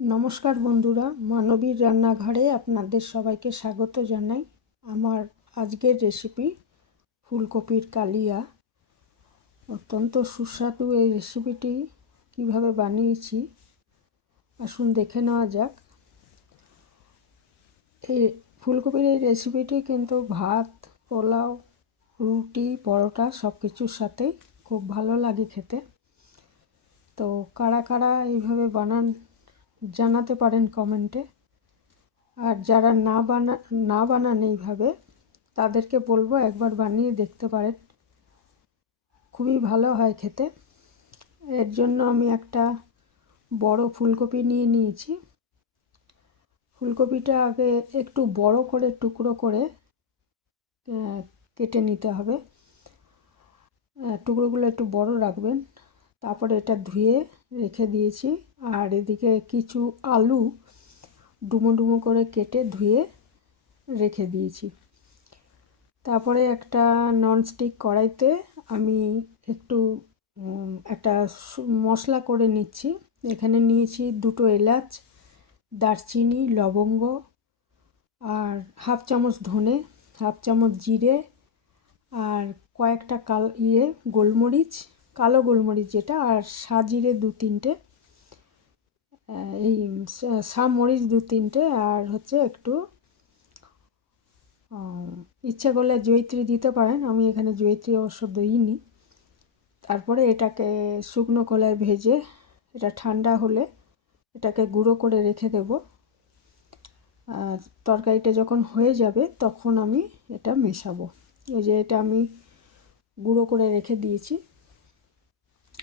নমস্কার বন্ধুরা, মানবীর রান্নাঘরে আপনাদের সবাইকে স্বাগত জানাই। আমার আজকের রেসিপি ফুলকপির কালিয়া। অত্যন্ত সুস্বাদু এই রেসিপিটি কীভাবে বানিয়েছি, আসুন দেখে নেওয়া যাক। এই ফুলকপির এই রেসিপিটি কিন্তু ভাত, পোলাও, রুটি, পরোটা সব কিছুর সাথেই খুব ভালো লাগে খেতে। তো কারা কারা এইভাবে বানান জানাতে পারেন কমেন্টে। আর যারা না বানা, না বানান এইভাবে, তাদেরকে বলব একবার বানিয়ে দেখতে পারেন। খুবই ভালো হয় খেতে। এর জন্য আমি একটা বড় ফুলকপি নিয়ে নিয়েছি। ফুলকপিটা আগে একটু বড় করে, টুকরো করে কেটে নিতে হবে। টুকরোগুলো একটু বড় রাখবেন। তারপরে এটা ধুয়ে রেখে দিয়েছি। আর এদিকে কিছু আলু ডুমো ডুমো করে কেটে ধুয়ে রেখে দিয়েছি। তারপরে একটা ননস্টিক কড়াইতে আমি একটু একটা মশলা করে নিচ্ছি। এখানে নিয়েছি দুটো এলাচ, দারচিনি, লবঙ্গ আর হাফ চামচ ধনে, হাফ চামচ জিরে আর কয়েকটা কাল ইয়ে গোলমরিচ কালো গোলমরিচ যেটা আর সাজিরে দু তিনটে এই মরিচ দু তিনটে আর হচ্ছে একটু ইচ্ছা করলে জৈত্রী দিতে পারেন। আমি এখানে জৈত্রী অবশ্য দিইনি। তারপরে এটাকে শুকনো কলায় ভেজে, এটা ঠান্ডা হলে এটাকে গুঁড়ো করে রেখে দেব। তরকারিটা যখন হয়ে যাবে তখন আমি এটা মেশাবো। এই যে এটা আমি গুঁড়ো করে রেখে দিয়েছি।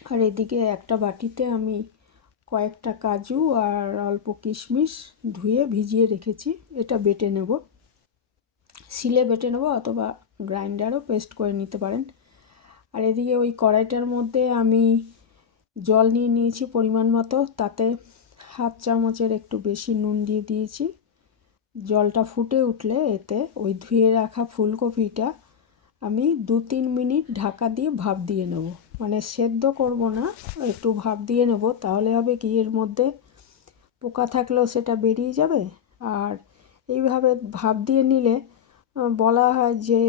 আর এদিকে একটা বাটিতে আমি কয়েকটা কাজু আর অল্প কিশমিশ ধুয়ে ভিজিয়ে রেখেছি। এটা বেটে নেব। শিলে বেটে নেব অথবা গ্রাইন্ডারও পেস্ট করে নিতে পারেন। আর এদিকে ওই কড়াইটার মধ্যে আমি জল নিয়ে নিয়েছি পরিমাণ মতো। তাতে হাফ চামচের একটু বেশি নুন দিয়ে দিয়েছি। জলটা ফুটে উঠলে এতে ওই ধুয়ে রাখা ফুলকপিটা আমি দু তিন মিনিট ঢাকা দিয়ে ভাপ দিয়ে নেব। মানে সেদ্ধ করব না, একটু ভাপ দিয়ে নেব, তাহলে হবে কি, এর মধ্যে পোকা থাকলেও সেটা বেরিয়ে যাবে। আর এইভাবে ভাপ দিয়ে নিলে বলা হয় যে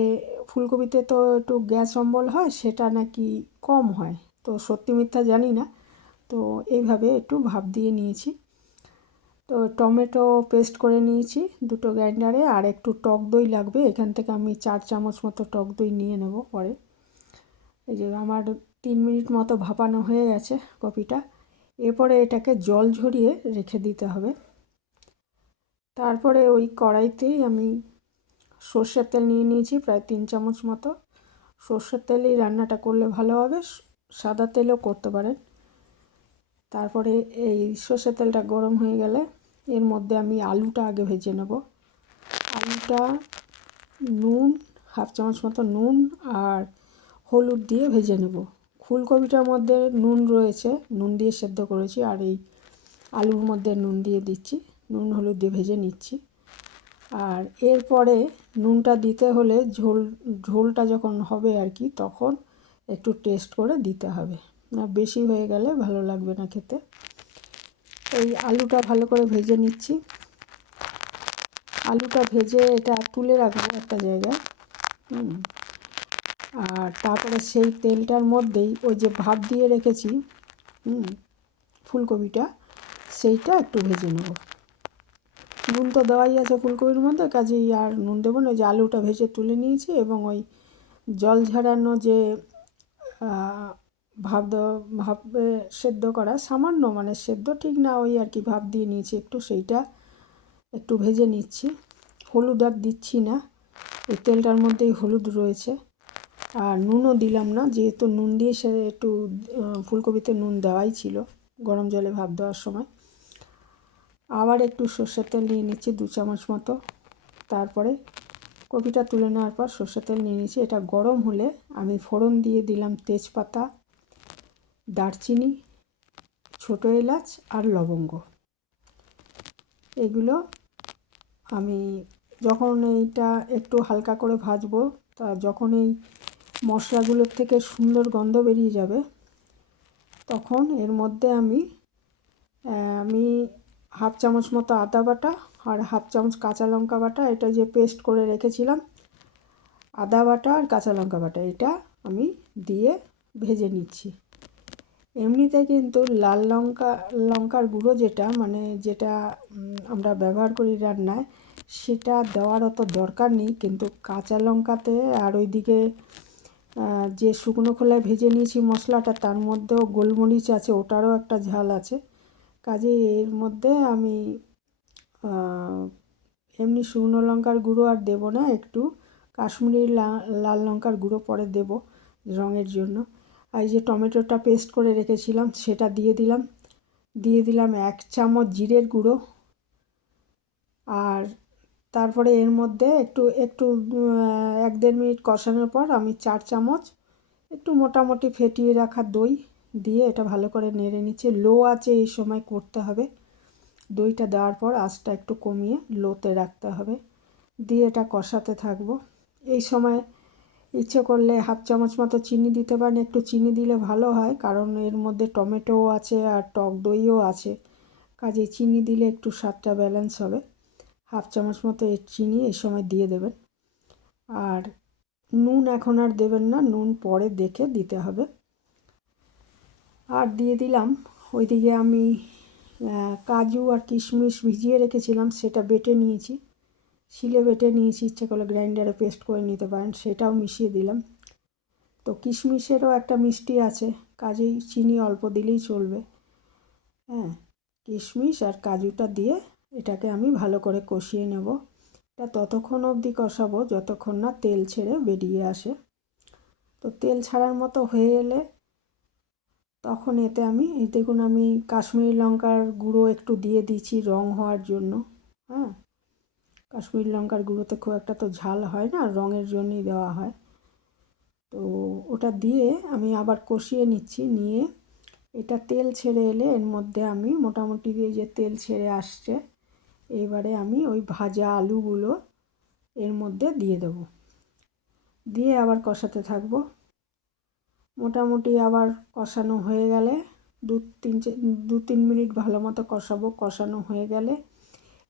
ফুলকপিতে তো একটু গ্যাস অম্বল হয়, সেটা নাকি কম হয়। তো সত্যি মিথ্যা জানি না। তো এইভাবে একটু ভাপ দিয়ে নিয়েছি। তো টমেটো পেস্ট করে নিয়েছি দুটো গ্রাইন্ডারে, আর একটু টক দই লাগবে। এখান থেকে আমি চার চামচ মতো টক দই নিয়ে নেব পরে। এই যে আমার তিন মিনিট মতো ভাপানো হয়ে গেছে কপিটা। এরপরে এটাকে জল ঝরিয়ে রেখে দিতে হবে। তারপরে ওই কড়াইতেই আমি সর্ষের তেল নিয়ে নিয়েছি প্রায় তিন চামচ মতো। সর্ষের তেলেই রান্নাটা করলে ভালো হবে, সাদা তেলও করতে পারেন। তারপরে এই সর্ষের তেলটা গরম হয়ে গেলে এর মধ্যে আমি আলুটা আগে ভেজে নেব। আলুটা নুন, হাফ চামচ মতো নুন আর হলুদ দিয়ে ভেজে নেব। ফুলকপিটার মধ্যে নুন রয়েছে, নুন দিয়ে সেদ্ধ করেছি আর এই আলুর মধ্যে নুন দিয়ে দিচ্ছি। নুন, হলুদ দিয়ে ভেজে নিচ্ছি। আর এরপরে নুনটা দিতে হলে ঝোল, ঝোলটা যখন হবে আর কি, তখন একটু টেস্ট করে দিতে হবে। না, বেশি হয়ে গেলে ভালো লাগবে না খেতে। এই আলুটা ভালো করে ভেজে নিচ্ছি। আলুটা ভেজে এটা তুলে রাখব একটা জায়গায় আর তারপরে সেই তেলটার মধ্যেই ওই যে ভাত দিয়ে রেখেছি ফুলকপিটা, সেইটা একটু ভেজে নেব। নুন তো দেওয়াই আছে ফুলকপির মধ্যে, কাজেই আর নুন দেবো না যে আলুটা ভেজে তুলে নিয়েছি এবং ওই জল ঝাড়ানো যে ভাব ভাব সেদ্ধ করা। সামান্য মানে সেদ্ধ ঠিক না, ওই আর কি ভাব দিয়ে নিয়েছি একটু, সেইটা একটু ভেজে নিচ্ছি। হলুদ আর দিচ্ছি না, এই তেলটার মধ্যেই হলুদ রয়েছে। আর নুনও দিলাম না, যেহেতু নুন দিয়ে সে একটু ফুলকপিতে নুন দেওয়াই ছিল গরম জলে ভাব দেওয়ার সময়। আবার একটু সর্ষের তেল নিয়ে নিচ্ছি দু চামচ মতো। তারপরে কপিটা তুলে নেওয়ার পর সর্ষের তেল নিয়ে নিচ্ছি এটা গরম হলে আমি ফোড়ন দিয়ে দিলাম তেজপাতা দারচিনি, ছোটো এলাচ আর লবঙ্গ। এগুলো আমি যখন এইটা একটু হালকা করে ভাজবো, তা যখন এই মশলাগুলোর থেকে সুন্দর গন্ধ বেরিয়ে যাবে, তখন এর মধ্যে আমি আমি হাফ চামচ মতো আদা বাটা আর হাফ চামচ কাঁচা লঙ্কা বাটা, এটা যে পেস্ট করে রেখেছিলাম, আদা বাটা আর কাঁচা লঙ্কা বাটা, এটা আমি দিয়ে ভেজে নিচ্ছি। এমনিতে কিন্তু লাল লঙ্কা, লঙ্কার গুঁড়ো যেটা মানে যেটা আমরা ব্যবহার করি রান্নায়, সেটা দেওয়ার অত দরকার নেই, কিন্তু কাঁচা লঙ্কাতে আর ওইদিকে যে শুকনো খোলায় ভেজে নিয়েছি মশলাটা, তার মধ্যেও গোলমরিচ আছে, ওটারও একটা ঝাল আছে। কাজে এর মধ্যে আমি এমনি শুকনো লঙ্কার গুঁড়ো আর দেবো না, একটু কাশ্মীরি লাল লঙ্কার গুঁড়ো পরে দেব রঙের জন্য। এই যে টমেটোটা পেস্ট করে রেখেছিলাম, সেটা দিয়ে দিলাম। দিয়ে দিলাম এক চামচ জিরের গুঁড়ো। আর তারপরে এর মধ্যে একটু একটু এক দেড় মিনিট কষানোর পর আমি চার চামচ একটু মোটামুটি ফেটিয়ে রাখা দই দিয়ে এটা ভালো করে নেড়ে নিচ্ছে লো আছে এই সময় করতে হবে। দইটা দেওয়ার পর আঁচটা একটু কমিয়ে লোতে রাখতে হবে। দিয়ে এটা কষাতে থাকব। এই সময় ইচ্ছে করলে হাফ চামচ মতো চিনি দিতে পারেন। একটু চিনি দিলে ভালো হয়, কারণ এর মধ্যে টমেটোও আছে আর টক দইও আছে। কাজে চিনি দিলে একটু স্বাদটা ব্যালেন্স হবে। হাফ চামচ মতো চিনি এই সময় দিয়ে দেবেন। আর নুন এখন আর দেবেন না, নুন পরে দেখে দিতে হবে। আর দিয়ে দিলাম, ওইদিকে আমি কাজু আর কিশমিশ ভিজিয়ে রেখেছিলাম, সেটা বেটে নিয়েছি। শিলে বেটে নিয়েছি, ইচ্ছে করলে গ্রাইন্ডারে পেস্ট করে নিতে পারেন, সেটাও মিশিয়ে দিলাম। তো কিশমিশেরও একটা মিষ্টি আছে, কাজেই চিনি অল্প দিলেই চলবে। হ্যাঁ কিশমিশ আর কাজুটা দিয়ে এটাকে আমি ভালো করে কষিয়ে নেব। এটা ততক্ষণ অবধি কষাবো, যতক্ষণ না তেল ছেড়ে বেরিয়ে আসে। তো তেল ছাড়ার মতো হয়ে এলে তখন এতে আমি, এই দেখুন আমি কাশ্মীরি লঙ্কার গুঁড়ো একটু দিয়ে দিয়েছি রং হওয়ার জন্য। হ্যাঁ কাশ্মীরি লঙ্কার গুঁড়োতে খুব একটা তো ঝাল হয় না, রঙের জন্যই দেওয়া হয়। তো ওটা দিয়ে আমি আবার কষিয়ে নিচ্ছি, নিয়ে এটা তেল ছেড়ে এলে এর মধ্যে আমি মোটামুটি দিয়ে যে তেল ছেড়ে আসছে, এবারে আমি ওই ভাজা আলুগুলো এর মধ্যে দিয়ে দেবো। দিয়ে আবার কষাতে থাকব। মোটামুটি আবার কষানো হয়ে গেলে দু তিন দু তিন মিনিট ভালো মতো কষাবো, কষানো হয়ে গেলে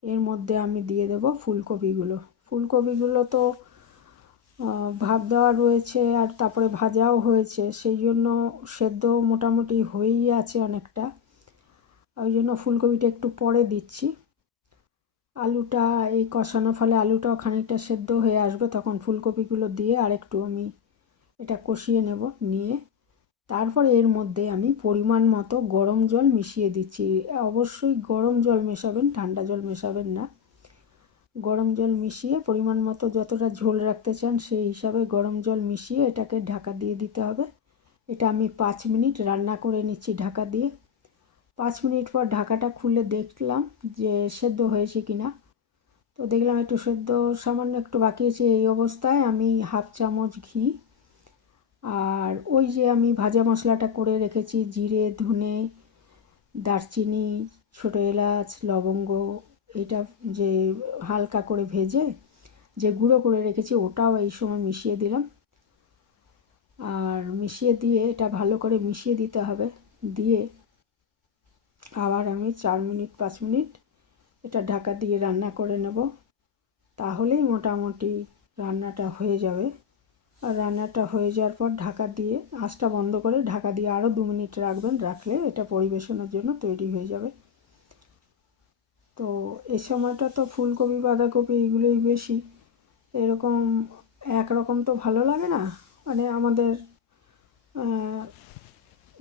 এর মধ্যে আমি দিয়ে দেব ফুলকপিগুলো। ফুলকপিগুলো তো ভাব দেওয়া রয়েছে আর তারপরে ভাজাও হয়েছে, সেই জন্য সেদ্ধ মোটামুটি হয়েই আছে অনেকটা। ওই জন্য ফুলকপিটা একটু পরে দিচ্ছি। আলুটা, এই কষানোর ফলে আলুটাও খানিকটা সেদ্ধ হয়ে আসবে, তখন ফুলকপিগুলো দিয়ে আরেকটু আমি এটা কষিয়ে নেব, নিয়ে তারপরে এর মধ্যে আমি পরিমাণ মতো গরম জল মিশিয়ে দিচ্ছি। অবশ্যই গরম জল মেশাবেন, ঠান্ডা জল মেশাবেন না। গরম জল মিশিয়ে পরিমাণ মতো যতটা ঝোল রাখতে চান সেই হিসাবে গরম জল মিশিয়ে এটাকে ঢাকা দিয়ে দিতে হবে। এটা আমি পাঁচ মিনিট রান্না করে নিচ্ছি ঢাকা দিয়ে। পাঁচ মিনিট পর ঢাকাটা খুলে দেখলাম যে সেদ্ধ হয়েছে কি না। তো দেখলাম একটু সেদ্ধ, সামান্য একটু বাকি আছে এই অবস্থায় আমি হাফ চামচ ঘি আর ওই যে আমি ভাজা মশলাটা করে রেখেছি, জিরে, ধনে, দারচিনি, ছোটো এলাচ, লবঙ্গ, এটা যে হালকা করে ভেজে যে গুঁড়ো করে রেখেছি ওটাও এই সময় মিশিয়ে দিলাম। আর মিশিয়ে দিয়ে এটা ভালো করে মিশিয়ে দিতে হবে। দিয়ে আবার আমি চার মিনিট, পাঁচ মিনিট এটা ঢাকা দিয়ে রান্না করে নেব। তাহলেই মোটামুটি রান্নাটা হয়ে যাবে। আর রান্নাটা হয়ে যাওয়ার পর ঢাকা দিয়ে আঁচটা বন্ধ করে ঢাকা দিয়ে আরও দু মিনিট রাখবেন, রাখলে এটা পরিবেশনের জন্য তৈরি হয়ে যাবে। তো এ সময়টা তো ফুলকপি, বাঁধাকপি এগুলোই বেশি। এরকম একরকম তো ভালো লাগে না। মানে আমাদের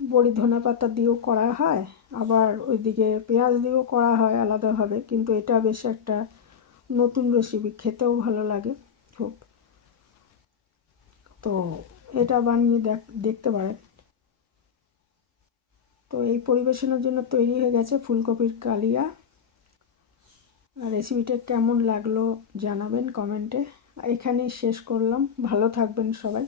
বড়ি ধনে পাতা দিয়েও করা হয়, আবার ওইদিকে পেঁয়াজ দিয়েও করা হয় আলাদাভাবে, কিন্তু এটা বেশ একটা নতুন রেসিপি খেতেও ভালো লাগে খুব। তো এটা বানিয়ে দেখ, দেখতে পারেন তো এই পরিবেশনের জন্য তৈরি হয়ে গেছে ফুলকপির কালিয়া। রেসিপিটা কেমন লাগল জানাবেন কমেন্টে। এখানেই শেষ করলাম। ভালো থাকবেন সবাই।